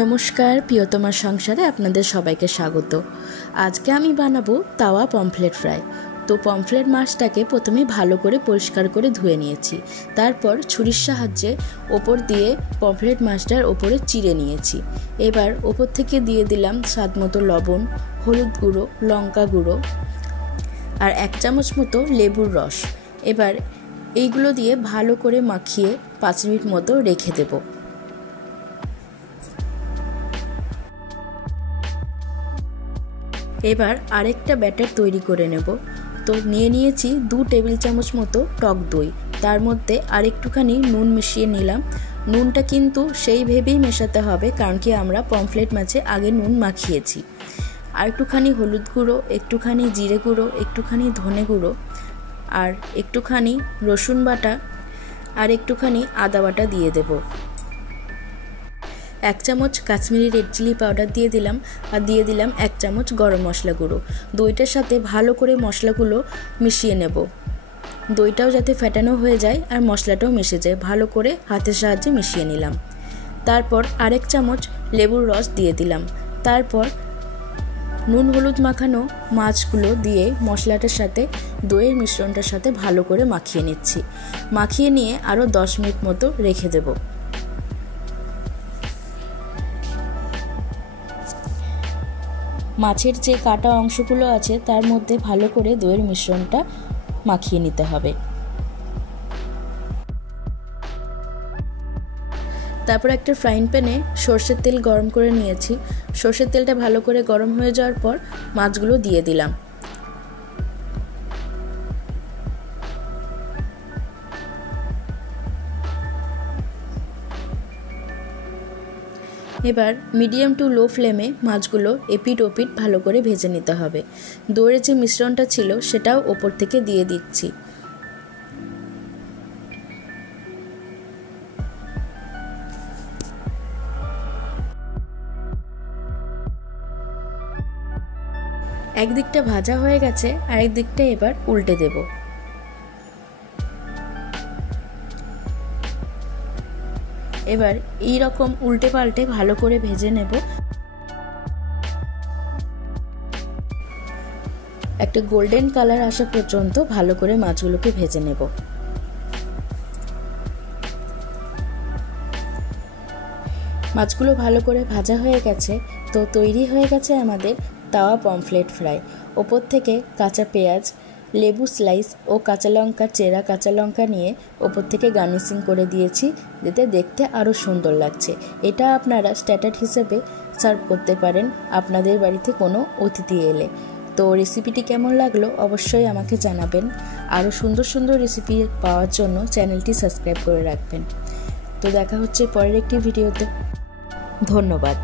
নমস্কার, প্রিয়তমার সংসারে আপনাদের সবাইকে স্বাগত। আজকে আমি বানাবো তাওয়া পমফ্লেট ফ্রাই। তো পমফ্লেট মাছটাকে প্রথমে ভালো করে পরিষ্কার করে ধুয়ে নিয়েছি। তারপর ছুরির সাহায্যে ওপর দিয়ে পমফ্লেট মাছটার ওপরে চিড়ে নিয়েছি। এবার ওপর থেকে দিয়ে দিলাম স্বাদ মতো লবণ, হলুদ গুঁড়ো, লঙ্কা গুঁড়ো আর 1 চামচ মতো লেবুর রস। এবার এইগুলো দিয়ে ভালো করে মাখিয়ে 5 মিনিট মতো রেখে দেবো। এবার আরেকটা ব্যাটার তৈরি করে নেব। তো নিয়েছি 2 টেবিল চামচ মতো টক দই, তার মধ্যে আরেকটুখানি নুন মিশিয়ে নিলাম। নুনটা কিন্তু সেই ভেবেই মেশাতে হবে, কারণ কি আমরা পমফ্লেট মাছে আগে নুন মাখিয়েছি। আর একটুখানি হলুদ গুঁড়ো, একটুখানি জিরে গুঁড়ো, একটুখানি ধনে গুঁড়ো আর একটুখানি রসুন বাটা আর একটুখানি আদা বাটা দিয়ে দেবো। 1 চামচ কাশ্মীরি রেড চিলি পাউডার দিয়ে দিলাম আর দিয়ে দিলাম 1 চামচ গরম মশলা গুঁড়ো। দইটার সাথে ভালো করে মশলাগুলো মিশিয়ে নেব। দইটাও যাতে ফেটানো হয়ে যায় আর মশলাটাও মিশে যায়, ভালো করে হাতের সাহায্যে মিশিয়ে নিলাম। তারপর 1 চামচ লেবুর রস দিয়ে দিলাম। তারপর নুন হলুদ মাখানো মাছগুলো দিয়ে মশলাটার সাথে দইয়ের মিশ্রণটার সাথে ভালো করে মাখিয়ে নিচ্ছি। মাখিয়ে নিয়ে আরও 10 মিনিট মতো রেখে দেব। মাছের যে কাটা অংশগুলো আছে তার মধ্যে ভালো করে দইয়ের মিশ্রণটা মাখিয়ে নিতে হবে। তারপর একটা ফ্রাইং প্যানে সর্ষের তেল গরম করে নিয়েছি। সর্ষের তেলটা ভালো করে গরম হয়ে যাওয়ার পর মাছগুলো দিয়ে দিলাম। এবার মিডিয়াম টু লো ফ্লেমে মাছগুলো এপিট ওপিট ভালো করে ভেজে নিতে হবে। দইয়ের যে মিশ্রণটা ছিল সেটাও ওপর থেকে দিয়ে দিচ্ছি। একদিকটা ভাজা হয়ে গেছে, আরেক দিকটা এবার উল্টে দেব। এবার এই রকম উল্টে পাল্টে ভালো করে ভেজে নেব। একটা গোল্ডেন কালার আসা পর্যন্ত ভালো করে মাছগুলোকে ভেজে নেব। মাছগুলো ভালো করে ভাজা হয়ে গেছে, তো তৈরি হয়ে গেছে আমাদের তাওয়া পমফ্লেট ফ্রাই। ওপর থেকে কাঁচা পেঁয়াজ, লেবু স্লাইস ও কাঁচা লঙ্কা, চেরা কাঁচা লঙ্কা নিয়ে ওপর থেকে গার্নিশিং করে দিয়েছি, যাতে দেখতে আরও সুন্দর লাগছে। এটা আপনারা স্টার্টার হিসেবে সার্ভ করতে পারেন আপনাদের বাড়িতে কোনো অতিথি এলে। তো রেসিপিটি কেমন লাগলো অবশ্যই আমাকে জানাবেন। আরও সুন্দর সুন্দর রেসিপি পাওয়ার জন্য চ্যানেলটি সাবস্ক্রাইব করে রাখবেন। তো দেখা হচ্ছে পরের একটি ভিডিওতে। ধন্যবাদ।